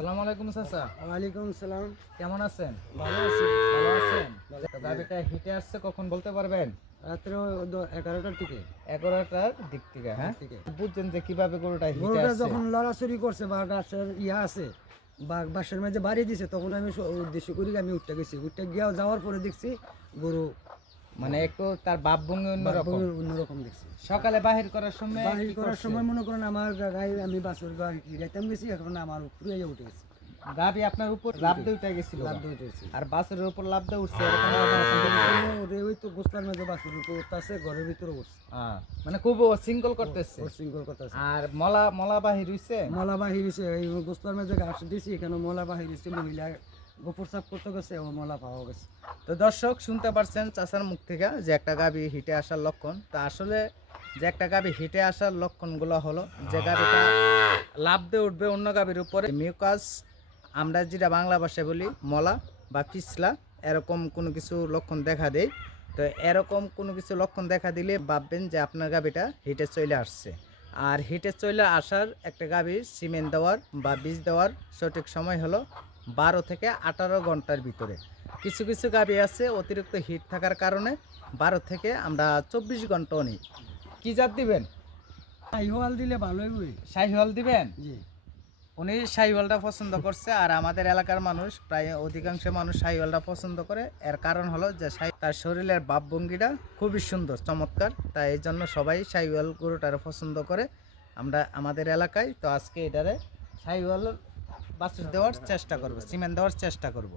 আসসালামু আলাইকুম চাচা। ওয়ালাইকুম সালাম। কেমন আছেন? ভালো আছি। ভালো আছেন? তো গাড়িটা হিটে আসছে কখন বলতে পারবেন? রাত্রে 11টার দিকে 11টার দিক থেকে। হ্যাঁ, থেকে বুঝছেন যে কিভাবে গরুটা হিটে গরুটা আসছে? যখন লড়াচড়ি করছে বা গাছের আছে বা বাসের মাঝে বাড়ি দিছে, তখন আমি উদ্দেশ্য করি আমি উঠতে গেছি। উঠতে গিয়ে যাওয়ার পরে দেখছি গরু মানে একটু তার বাপ ভঙ্গি অন্যরকম। অন্যরকম দেখছি। সকালে বাহির করার সময় বাহির কি করার করছে? সময় মনে করেন আমার গায়ে আমি বাসের গাড়ি রেতাম গেছি, এখন আমার উপরে উঠে গেছি। গাবি আপনার উপর লাফ দিয়ে উঠে গেছিল লাভ দিয়ে উঠেছি। আর বাসের উপর লাফ দিয়ে উঠছে এরকম অবস্থা? ওই তো গোসলার মাঝে বাসের উপর উঠতেছে, ঘরের ভিতরে উঠছে। মানে খুব সিঙ্গল করতেছে। ওর সিঙ্গল কথা আছে। আর মলা মলা বাহির হইছে? মলা বাহির হয়েছে, এই গোসলার মাঝে ঘাস দিয়েছি, এখানে মলা বাহির হয়েছে। মহিলা গোপর সাপ করতে গেছে, ও মলা পাওয়া গেছে। তো দর্শক শুনতে পারছেন চাচার মুখ থেকে যে একটা গাভী হিটে আসার লক্ষণ। তো আসলে যে একটা গাভী হিটে আসার লক্ষণগুলো হলো যে গাভীটা লাফ দিয়ে উঠবে অন্য গাভীর উপরে, মিউকাস আমরা যেটা বাংলা ভাষায় বলি মলা বা পিছলা, এরকম কোনো কিছু লক্ষণ দেখা দেয়। তো এরকম কোনো কিছু লক্ষণ দেখা দিলে ভাববেন যে আপনার গাভীটা হিটে চলে আসছে। আর হিটে চলে আসার একটা গাভীর সিমেন্ট দেওয়ার বা বীজ দেওয়ার সঠিক সময় হলো 12 থেকে 18 ঘন্টার ভিতরে। কিছু কিছু গাভী আছে অতিরিক্ত হিট থাকার কারণে 12 থেকে আমরা 24 ঘন্টাও নিই। কি জাত দিবেন? শাহিওয়াল দিলে ভালোই বই। শাহিওয়াল দিবেন? জি। উনি শাহিওয়ালটা পছন্দ করছে আর আমাদের এলাকার মানুষ প্রায় অধিকাংশ মানুষ শাহিওয়ালটা পছন্দ করে। এর কারণ হলো যে তার শরীরের ভাবভঙ্গিটা খুবই সুন্দর, চমৎকার। তাই এই জন্য সবাই শাহিওয়াল গরুটারে পছন্দ করে আমরা আমাদের এলাকায়। তো আজকে এটারে শাহিওয়াল বাছুর দেওয়ার চেষ্টা করব, সিমেন্ট দেওয়ার চেষ্টা করব।